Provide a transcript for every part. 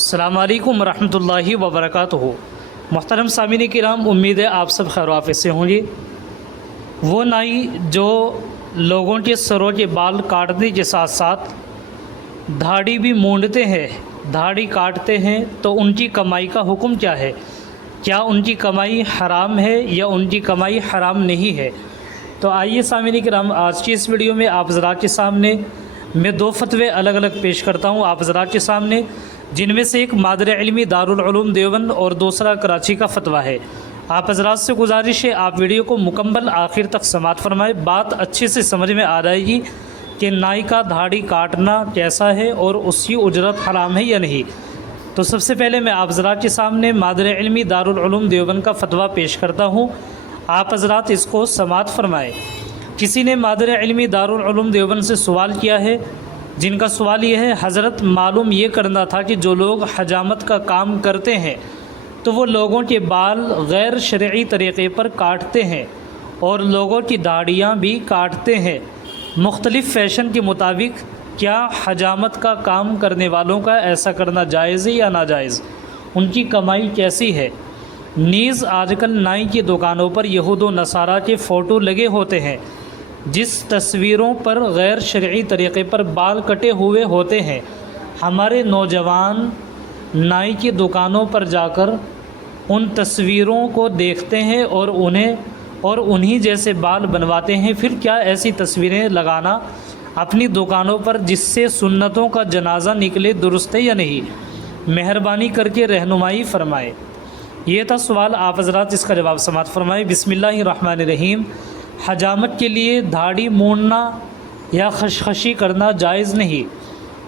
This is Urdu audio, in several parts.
السلام علیکم ورحمۃ اللہ وبرکاتہ۔ محترم سامعین کرام، امید ہے آپ سب خیر و عافیت سے ہوں گے۔ وہ نائی جو لوگوں کے سروں کے بال کاٹنے کے ساتھ ساتھ دھاڑی بھی مونڈتے ہیں، دھاڑی کاٹتے ہیں، تو ان کی کمائی کا حکم کیا ہے؟ کیا ان کی کمائی حرام ہے یا ان کی کمائی حرام نہیں ہے؟ تو آئیے سامعین کرام، آج کی اس ویڈیو میں آپ حضرات کے سامنے میں دو فتوے الگ الگ پیش کرتا ہوں آپ حضرات کے سامنے، جن میں سے ایک مادر علمی دارالعلوم دیوبند اور دوسرا کراچی کا فتویٰ ہے۔ آپ حضرات سے گزارش ہے آپ ویڈیو کو مکمل آخر تک سماعت فرمائیں، بات اچھے سے سمجھ میں آ جائے گی کہ نائی کا دھاڑی کاٹنا کیسا ہے اور اس کی اجرت حرام ہے یا نہیں۔ تو سب سے پہلے میں آپ حضرات کے سامنے مادر علمی دارالعلوم دیوبند کا فتویٰ پیش کرتا ہوں، آپ حضرات اس کو سماعت فرمائیں۔ کسی نے مادر علمی دارالعلوم دیوبند سے سوال کیا ہے، جن کا سوال یہ ہے: حضرت، معلوم یہ کرنا تھا کہ جو لوگ حجامت کا کام کرتے ہیں تو وہ لوگوں کے بال غیر شرعی طریقے پر کاٹتے ہیں اور لوگوں کی داڑیاں بھی کاٹتے ہیں مختلف فیشن کے مطابق، کیا حجامت کا کام کرنے والوں کا ایسا کرنا جائز ہے یا ناجائز؟ ان کی کمائی کیسی ہے؟ نیز آج کل نائی کی دکانوں پر یہود و نصارہ کے فوٹو لگے ہوتے ہیں، جس تصویروں پر غیر شرعی طریقے پر بال کٹے ہوئے ہوتے ہیں۔ ہمارے نوجوان نائی کی دکانوں پر جا کر ان تصویروں کو دیکھتے ہیں اور انہی جیسے بال بنواتے ہیں۔ پھر کیا ایسی تصویریں لگانا اپنی دکانوں پر جس سے سنتوں کا جنازہ نکلے درست ہے یا نہیں؟ مہربانی کر کے رہنمائی فرمائے۔ یہ تھا سوال، آپ حضرات اس کا جواب سماعت فرمائے۔ بسم اللہ الرحمن الرحیم۔ حجامت کے لیے دھاڑی مونڈنا یا خشخشی کرنا جائز نہیں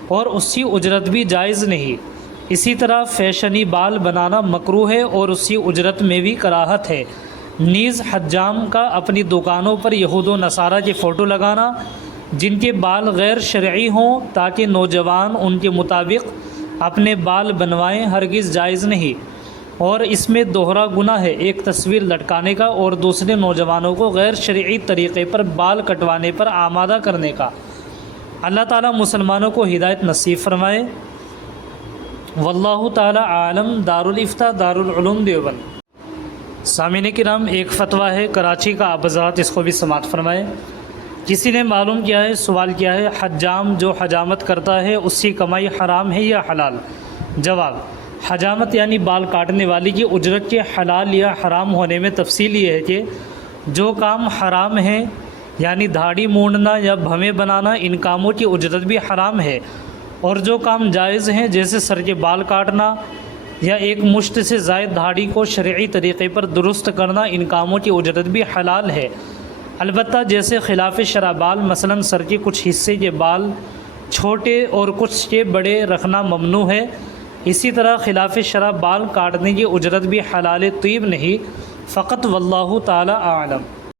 اور اس کی اجرت بھی جائز نہیں۔ اسی طرح فیشنی بال بنانا مکروہ ہے اور اس کی اجرت میں بھی کراہت ہے۔ نیز حجام کا اپنی دکانوں پر یہود و نصارہ کے فوٹو لگانا جن کے بال غیر شرعی ہوں تاکہ نوجوان ان کے مطابق اپنے بال بنوائیں، ہرگز جائز نہیں، اور اس میں دوہرا گناہ ہے، ایک تصویر لٹکانے کا اور دوسرے نوجوانوں کو غیر شرعی طریقے پر بال کٹوانے پر آمادہ کرنے کا۔ اللہ تعالیٰ مسلمانوں کو ہدایت نصیب فرمائے۔ واللہ تعالیٰ عالم۔ دارالفتہ دارالعلوم دیوبند۔ سامعین کرام، ایک فتویٰ ہے کراچی کا، آپ حضرات اس کو بھی سماعت فرمائے۔ کسی نے معلوم کیا ہے، سوال کیا ہے: حجام جو حجامت کرتا ہے اس کی کمائی حرام ہے یا حلال؟ جواب: حجامت یعنی بال کاٹنے والی کی اجرت کے حلال یا حرام ہونے میں تفصیل یہ ہے کہ جو کام حرام ہیں یعنی دھاڑی مونڈنا یا بھویں بنانا، ان کاموں کی اجرت بھی حرام ہے، اور جو کام جائز ہیں جیسے سر کے بال کاٹنا یا ایک مشت سے زائد دھاڑی کو شرعی طریقے پر درست کرنا، ان کاموں کی اجرت بھی حلال ہے۔ البتہ جیسے خلاف شرع بال، مثلا سر کے کچھ حصے کے بال چھوٹے اور کچھ کے بڑے رکھنا ممنوع ہے، اسی طرح خلاف شرع بال کاٹنے کی اجرت بھی حلال طیب نہیں، فقط واللہ تعالی اعلم۔